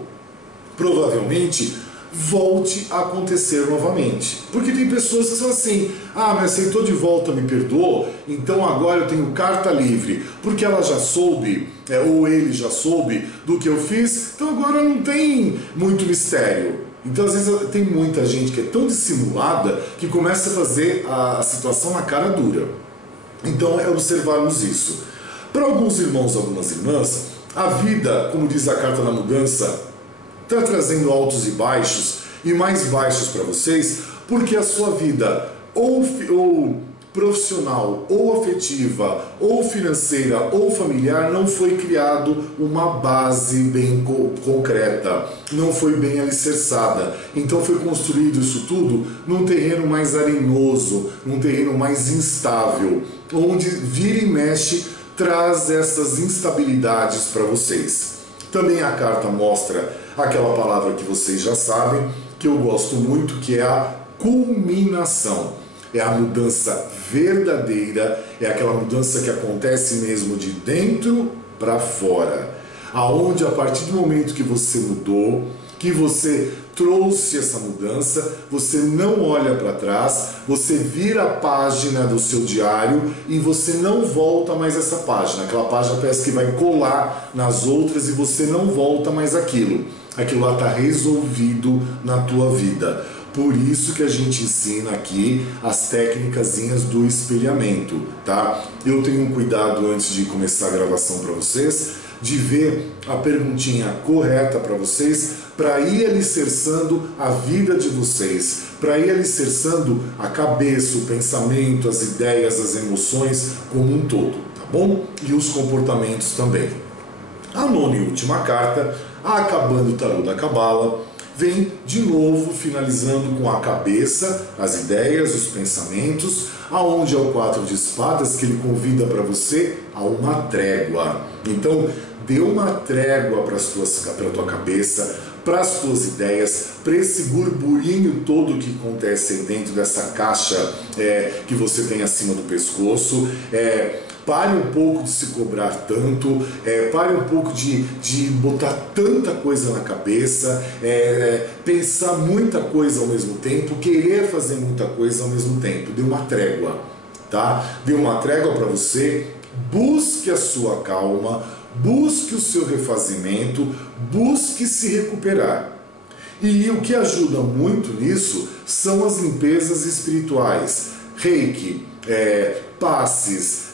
provavelmente volte a acontecer novamente. Porque tem pessoas que são assim: ah, me aceitou de volta, me perdoou, então agora eu tenho carta livre, porque ela já soube, ou ele já soube do que eu fiz, então agora não tem muito mistério. Então às vezes tem muita gente que é tão dissimulada que começa a fazer a situação na cara dura. Então é observarmos isso. Para alguns irmãos, algumas irmãs, a vida, como diz a carta da mudança, está trazendo altos e baixos, e mais baixos para vocês, porque a sua vida, ou profissional, ou afetiva, ou financeira, ou familiar, não foi criado uma base bem concreta, não foi bem alicerçada. Então foi construído isso tudo num terreno mais arenoso, num terreno mais instável, onde vira e mexe traz essas instabilidades para vocês. Também a carta mostra aquela palavra que vocês já sabem, que eu gosto muito, que é a culminação. É a mudança verdadeira, é aquela mudança que acontece mesmo de dentro para fora. Aonde a partir do momento que você mudou, que você trouxe essa mudança, você não olha para trás, você vira a página do seu diário e você não volta mais essa página. Aquela página parece que vai colar nas outras e você não volta mais aquilo. Aquilo lá está resolvido na tua vida. Por isso que a gente ensina aqui as técnicazinhas do espelhamento, tá? Eu tenho um cuidado antes de começar a gravação para vocês, de ver a perguntinha correta para vocês, para ir alicerçando a vida de vocês, para ir alicerçando a cabeça, o pensamento, as ideias, as emoções como um todo, tá bom? E os comportamentos também. A nona e última carta, acabando o tarô da Cabala, vem de novo finalizando com a cabeça, as ideias, os pensamentos, aonde é o 4 de espadas que ele convida para você a uma trégua. Então, dê uma trégua para a tua cabeça, para as tuas ideias, para esse burburinho todo que acontece aí dentro dessa caixa que você tem acima do pescoço. Pare um pouco de se cobrar tanto, pare um pouco de botar tanta coisa na cabeça, pensar muita coisa ao mesmo tempo, querer fazer muita coisa ao mesmo tempo. Dê uma trégua, tá? Dê uma trégua para você, busque a sua calma, busque o seu refazimento, busque se recuperar. E o que ajuda muito nisso são as limpezas espirituais. Reiki, passes,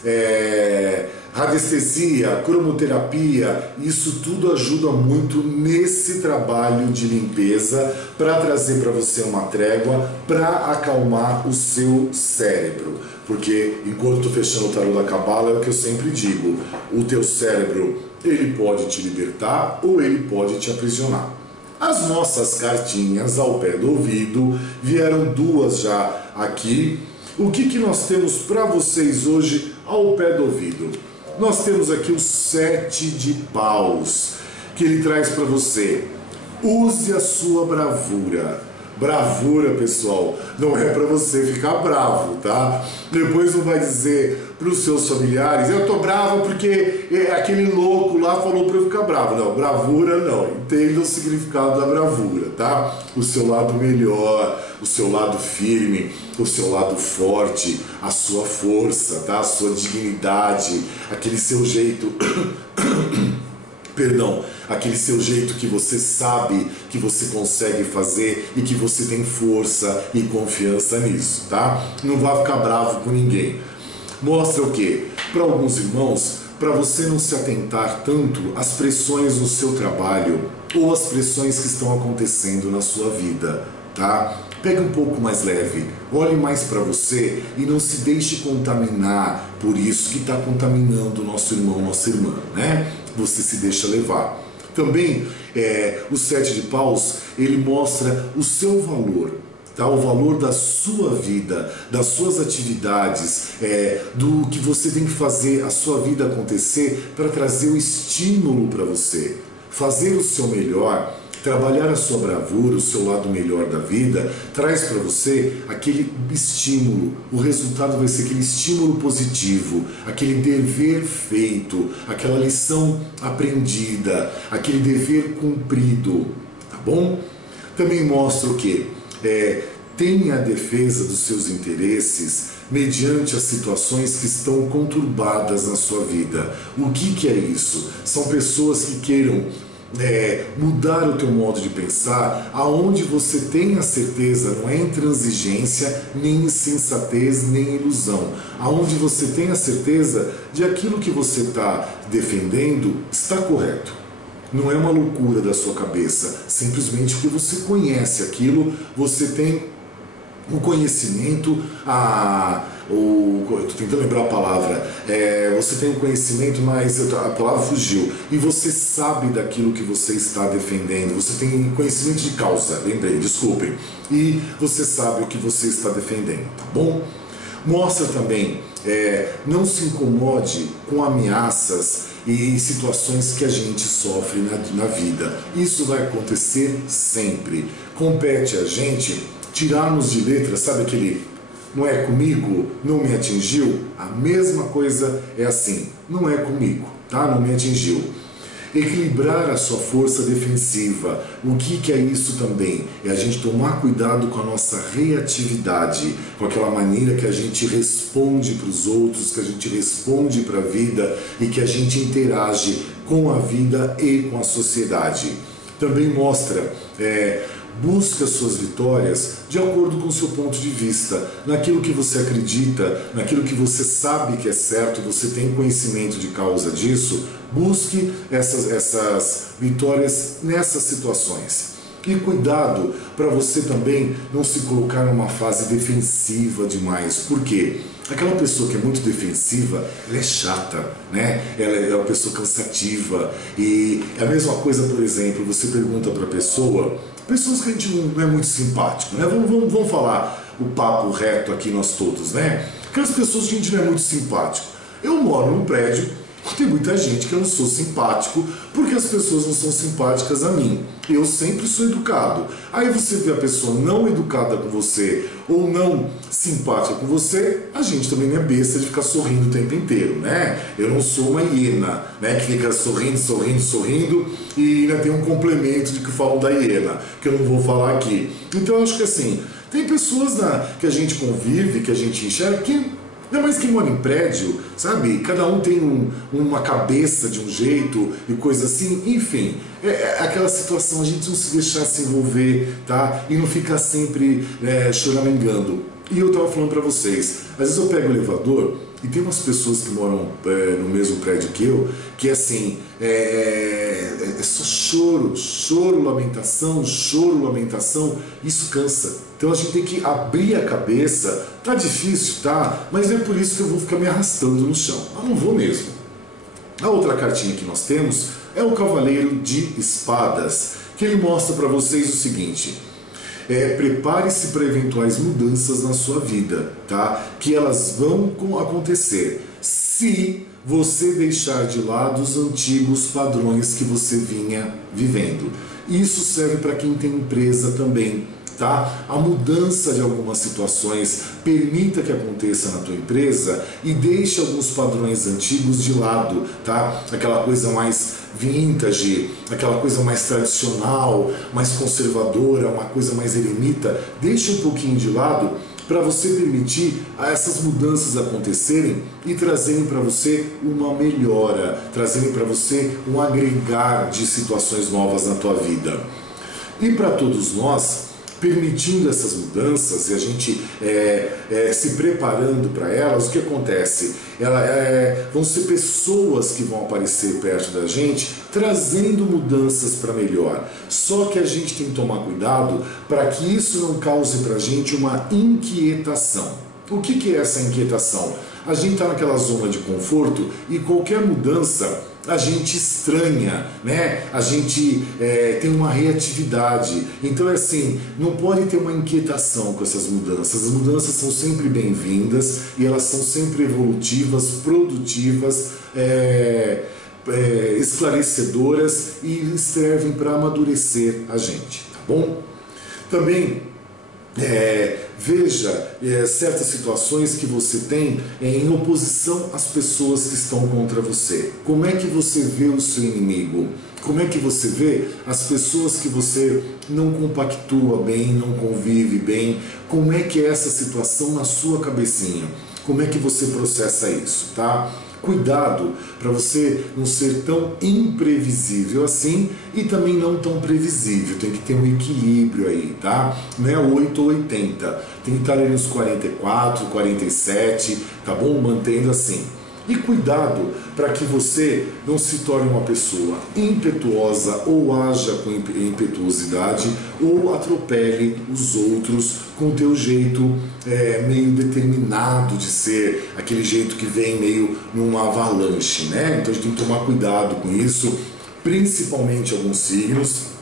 radiestesia, cromoterapia, isso tudo ajuda muito nesse trabalho de limpeza para trazer para você uma trégua, para acalmar o seu cérebro. Porque enquanto estou fechando o tarô da Cabala, é o que eu sempre digo, o teu cérebro, ele pode te libertar ou ele pode te aprisionar. As nossas cartinhas ao pé do ouvido, vieram duas já aqui. O que nós temos para vocês hoje ao pé do ouvido? Nós temos aqui o 7 de paus, que ele traz para você. Use a sua bravura. Bravura, pessoal, não é para você ficar bravo, tá? Depois não vai dizer para os seus familiares, eu tô bravo porque aquele louco lá falou para eu ficar bravo. Não, bravura não. Entenda o significado da bravura, tá? O seu lado melhor, o seu lado firme, o seu lado forte, a sua força, tá? A sua dignidade, aquele seu jeito... Perdão, aquele seu jeito que você sabe que você consegue fazer e que você tem força e confiança nisso, tá? Não vai ficar bravo com ninguém. Mostra o quê? Para alguns irmãos, para você não se atentar tanto às pressões no seu trabalho ou às pressões que estão acontecendo na sua vida, tá? Pegue um pouco mais leve, olhe mais para você e não se deixe contaminar por isso que está contaminando o nosso irmão, nossa irmã, né? Você se deixa levar. Também, o 7 de paus, ele mostra o seu valor, tá? O valor da sua vida, das suas atividades, do que você tem que fazer a sua vida acontecer para trazer o estímulo para você. Fazer o seu melhor, trabalhar a sua bravura, o seu lado melhor da vida, traz para você aquele estímulo. O resultado vai ser aquele estímulo positivo, aquele dever feito, aquela lição aprendida, aquele dever cumprido, tá bom? Também mostra o quê? Tenha a defesa dos seus interesses mediante as situações que estão conturbadas na sua vida. O que é isso? São pessoas que queiram mudar o teu modo de pensar, aonde você tem a certeza, não é intransigência, nem insensatez, nem ilusão, aonde você tem a certeza de aquilo que você está defendendo está correto. Não é uma loucura da sua cabeça, simplesmente porque você conhece aquilo, você tem o conhecimento, estou tentando lembrar a palavra, você tem o conhecimento, mas a palavra fugiu, e você sabe daquilo que você está defendendo, você tem conhecimento de causa, lembrei, desculpem, e você sabe o que você está defendendo, tá bom? Mostra também, não se incomode com ameaças e situações que a gente sofre na vida, isso vai acontecer sempre, compete a gente tirarmos de letra, sabe aquele não é comigo, não me atingiu? A mesma coisa é assim, não é comigo, tá? Não me atingiu. Equilibrar a sua força defensiva. O que é isso também? É a gente tomar cuidado com a nossa reatividade, com aquela maneira que a gente responde para os outros, que a gente responde para a vida e que a gente interage com a vida e com a sociedade. Também mostra, busca suas vitórias de acordo com o seu ponto de vista, naquilo que você acredita, naquilo que você sabe que é certo, você tem conhecimento de causa disso, busque essas vitórias nessas situações. E cuidado para você também não se colocar numa fase defensiva demais. Por quê? Aquela pessoa que é muito defensiva, ela é chata, né? Ela é uma pessoa cansativa. E é a mesma coisa, por exemplo, você pergunta para a pessoa, pessoas que a gente não é muito simpático, né? Vamos falar o papo reto aqui nós todos, né? Aquelas pessoas que a gente não é muito simpático. Eu moro num prédio, tem muita gente que eu não sou simpático, porque as pessoas não são simpáticas a mim. Eu sempre sou educado. Aí você vê a pessoa não educada com você, ou não simpática com você, a gente também não é besta de ficar sorrindo o tempo inteiro, né? Eu não sou uma hiena, né? Que fica sorrindo, sorrindo, sorrindo, e ainda tem um complemento de que falam da hiena, que eu não vou falar aqui. Então eu acho que assim, tem pessoas que a gente convive, que a gente enxerga, que não, mas quem mora em prédio, sabe? Cada um tem uma cabeça de um jeito e coisa assim. Enfim, é aquela situação, a gente não se deixar se envolver, tá? E não ficar sempre choramingando. E eu tava falando pra vocês, às vezes eu pego o elevador e tem umas pessoas que moram no mesmo prédio que eu, que assim, é só choro, lamentação, isso cansa. Então a gente tem que abrir a cabeça, tá difícil, tá? Mas é por isso que eu vou ficar me arrastando no chão. Eu não vou mesmo. A outra cartinha que nós temos é o Cavaleiro de Espadas, que ele mostra para vocês o seguinte: prepare-se para eventuais mudanças na sua vida, tá? Que elas vão acontecer se você deixar de lado os antigos padrões que você vinha vivendo. Isso serve para quem tem empresa também, tá? A mudança de algumas situações permita que aconteça na tua empresa e deixe alguns padrões antigos de lado, tá? Aquela coisa mais vintage, aquela coisa mais tradicional, mais conservadora, uma coisa mais eremita, deixe um pouquinho de lado para você permitir essas mudanças acontecerem e trazerem para você uma melhora, trazerem para você um agregar de situações novas na tua vida. E para todos nós, permitindo essas mudanças e a gente se preparando para elas, o que acontece? Vão ser pessoas que vão aparecer perto da gente trazendo mudanças para melhor. Só que a gente tem que tomar cuidado para que isso não cause para a gente uma inquietação. O que é essa inquietação? A gente está naquela zona de conforto e qualquer mudança a gente estranha, né? A gente tem uma reatividade. Então é assim, não pode ter uma inquietação com essas mudanças. As mudanças são sempre bem-vindas e elas são sempre evolutivas, produtivas, esclarecedoras e servem para amadurecer a gente, tá bom? Também veja certas situações que você tem em oposição às pessoas que estão contra você. Como é que você vê o seu inimigo? Como é que você vê as pessoas que você não compactua bem, não convive bem? Como é que é essa situação na sua cabecinha? Como é que você processa isso, tá? Cuidado para você não ser tão imprevisível assim e também não tão previsível. Tem que ter um equilíbrio aí, tá? Não é 8 ou 80. Tem que estar ali nos 44, 47, tá bom? Mantendo assim. E cuidado para que você não se torne uma pessoa impetuosa ou haja com impetuosidade ou atropele os outros com o teu jeito meio determinado de ser, aquele jeito que vem meio numa avalanche, né? Então a gente tem que tomar cuidado com isso, principalmente alguns signos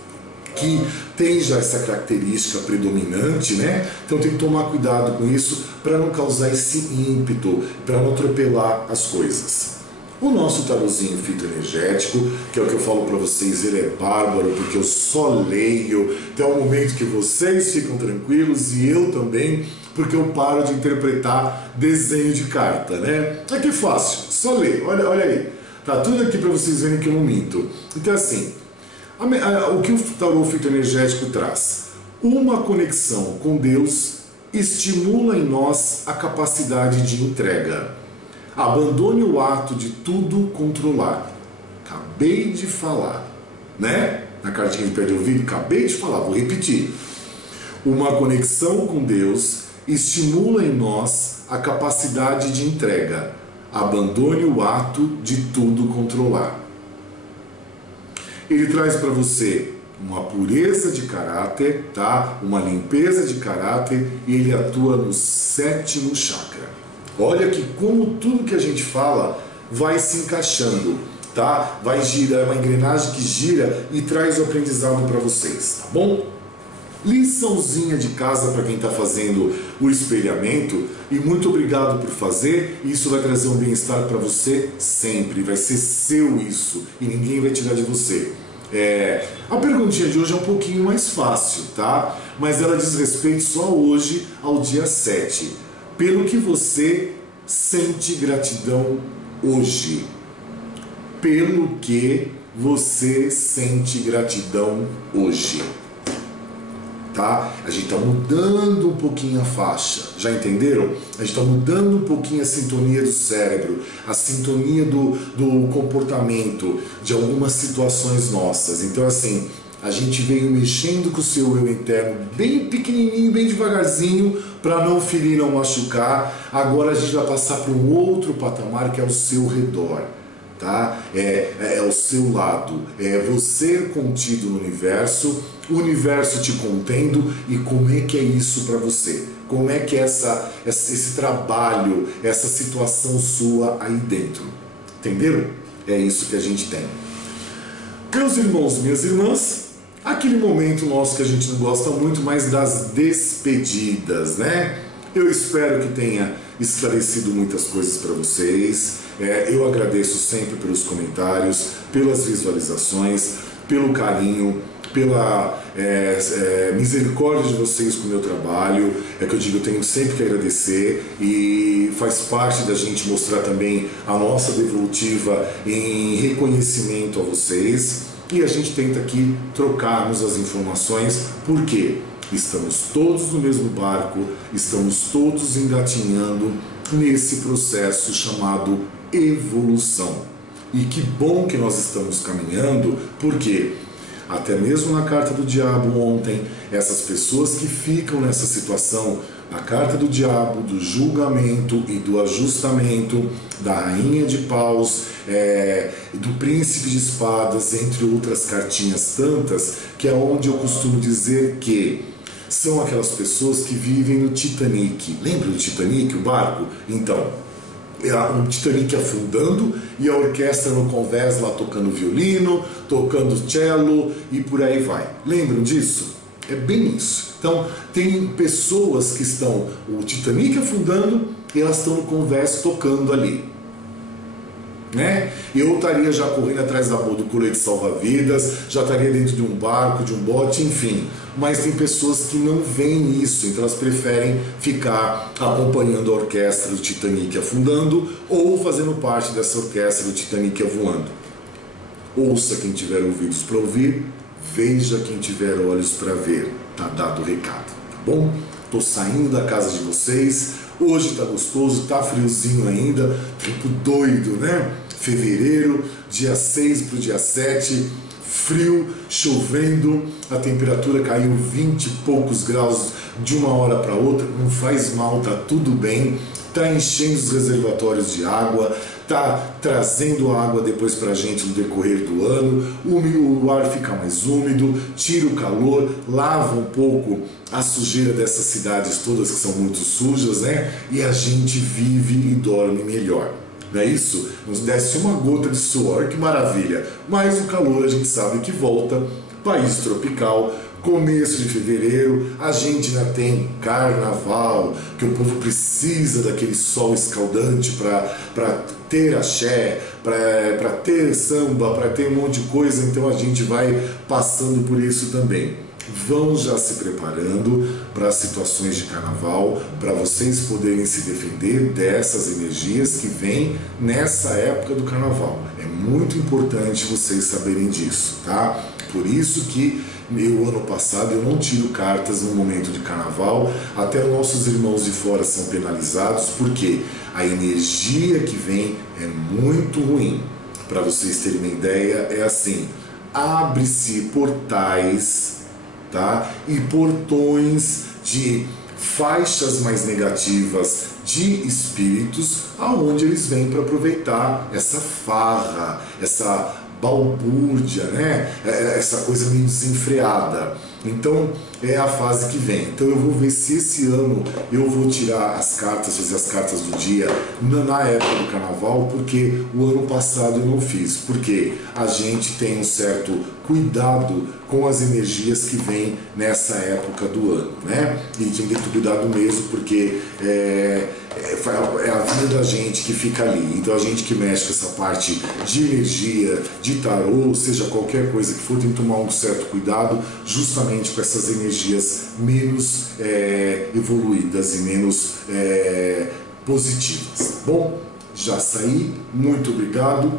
que tem já essa característica predominante, né? Então tem que tomar cuidado com isso para não causar esse ímpeto, para não atropelar as coisas. O nosso tarozinho fitoenergético, que é o que eu falo para vocês, ele é bárbaro, porque eu só leio, até o momento que vocês ficam tranquilos e eu também, porque eu paro de interpretar desenho de carta, né? É que é fácil, só ler, olha aí. Tá tudo aqui para vocês verem que eu não minto. Então assim, o que o tarô fitoenergético traz? Uma conexão com Deus estimula em nós a capacidade de entrega. Abandone o ato de tudo controlar. Acabei de falar, né? Na cartinha de perder o ouvido, acabei de falar, vou repetir. Uma conexão com Deus estimula em nós a capacidade de entrega. Abandone o ato de tudo controlar. Ele traz para você uma pureza de caráter, tá? Uma limpeza de caráter, e ele atua no 7º chakra. Olha que como tudo que a gente fala vai se encaixando, tá? Vai girar, é uma engrenagem que gira e traz o aprendizado para vocês, tá bom? Liçãozinha de casa para quem está fazendo o espelhamento, e muito obrigado por fazer. Isso vai trazer um bem-estar para você sempre, vai ser seu isso, e ninguém vai tirar de você. A perguntinha de hoje é um pouquinho mais fácil, tá? Mas ela diz respeito só hoje ao dia 7. Pelo que você sente gratidão hoje. Pelo que você sente gratidão hoje. Tá? A gente está mudando um pouquinho a faixa, já entenderam? A gente está mudando um pouquinho a sintonia do cérebro, a sintonia do comportamento, de algumas situações nossas. Então assim, a gente veio mexendo com o seu eu interno bem pequenininho, bem devagarzinho, para não ferir, não machucar. Agora a gente vai passar para um outro patamar que é o seu redor. Tá? É o seu lado, é você contido no universo, o universo te contendo, e como é que é isso para você? Como é que é esse trabalho, essa situação sua aí dentro? Entenderam? É isso que a gente tem. Meus irmãos, minhas irmãs, aquele momento nosso que a gente não gosta muito, mas das despedidas, né? Eu espero que tenha esclarecido muitas coisas para vocês. Eu agradeço sempre pelos comentários, pelas visualizações, pelo carinho, pela misericórdia de vocês com o meu trabalho. É que eu digo, eu tenho sempre que agradecer, e faz parte da gente mostrar também a nossa devolutiva em reconhecimento a vocês. E a gente tenta aqui trocarmos as informações, porque estamos todos no mesmo barco, estamos todos engatinhando nesse processo chamado evolução. E que bom que nós estamos caminhando, porque até mesmo na carta do diabo ontem, essas pessoas que ficam nessa situação, na carta do diabo, do julgamento e do ajustamento, da rainha de paus, do príncipe de espadas, entre outras cartinhas tantas, que é onde eu costumo dizer que são aquelas pessoas que vivem no Titanic. Lembra do Titanic, o barco? Então, o Titanic afundando e a orquestra no convés lá tocando violino, tocando cello e por aí vai. Lembram disso? É bem isso. Então, tem pessoas que estão, o Titanic afundando, e elas estão no convés tocando ali. Né? Eu estaria já correndo atrás do colete salva-vidas, já estaria dentro de um barco, de um bote, enfim. Mas tem pessoas que não veem isso, então elas preferem ficar acompanhando a orquestra do Titanic afundando, ou fazendo parte dessa orquestra do Titanic voando. Ouça quem tiver ouvidos para ouvir, veja quem tiver olhos para ver. Tá dado o recado, tá bom? Tô saindo da casa de vocês. Hoje tá gostoso, tá friozinho ainda, tempo doido, né? Fevereiro, dia 6 para o dia 7, frio, chovendo, a temperatura caiu 20 e poucos graus de uma hora para outra, não faz mal, tá tudo bem, tá enchendo os reservatórios de água, tá trazendo água depois pra gente no decorrer do ano, o ar fica mais úmido, tira o calor, lava um pouco a sujeira dessas cidades todas que são muito sujas, né? E a gente vive e dorme melhor. Não é isso? Nos desce uma gota de suor, que maravilha. Mas o calor a gente sabe que volta, país tropical, começo de fevereiro, a gente ainda tem carnaval, que o povo precisa daquele sol escaldante para ter axé, para ter samba, para ter um monte de coisa, então a gente vai passando por isso também. vão já se preparando para as situações de carnaval, para vocês poderem se defender dessas energias que vêm nessa época do carnaval. É muito importante vocês saberem disso, tá? Por isso que o ano passado eu não tiro cartas no momento de carnaval, até os nossos irmãos de fora são penalizados, porque a energia que vem é muito ruim. Para vocês terem uma ideia, é assim: abre-se portais, tá? E portões de faixas mais negativas de espíritos, aonde eles vêm para aproveitar essa farra, essa balbúrdia, né? Essa coisa meio desenfreada. Então é a fase que vem. Então eu vou ver se esse ano eu vou tirar as cartas, fazer as cartas do dia na época do carnaval, porque o ano passado eu não fiz, porque a gente tem um certo cuidado com as energias que vêm nessa época do ano, né? E tem que ter cuidado mesmo, porque é a vida da gente que fica ali. Então a gente que mexe com essa parte de energia, de tarô, seja qualquer coisa que for, tem que tomar um certo cuidado justamente com essas energias menos evoluídas e menos positivas. Bom, já saí, muito obrigado,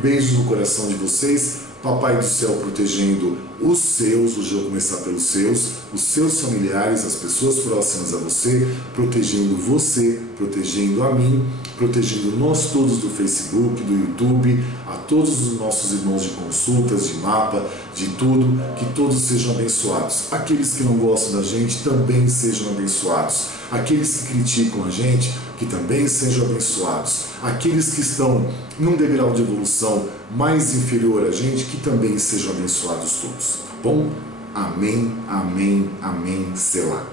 beijo no coração de vocês. Papai do céu protegendo os seus, hoje eu vou começar pelos seus, os seus familiares, as pessoas próximas a você, protegendo você, protegendo a mim, protegendo nós todos do Facebook, do YouTube, a todos os nossos irmãos de consultas, de mapa, de tudo, que todos sejam abençoados. Aqueles que não gostam da gente também sejam abençoados. Aqueles que criticam a gente, que também sejam abençoados. Aqueles que estão num degrau de evolução mais inferior a gente, que também sejam abençoados todos. Tá bom? Amém, amém, amém, selá.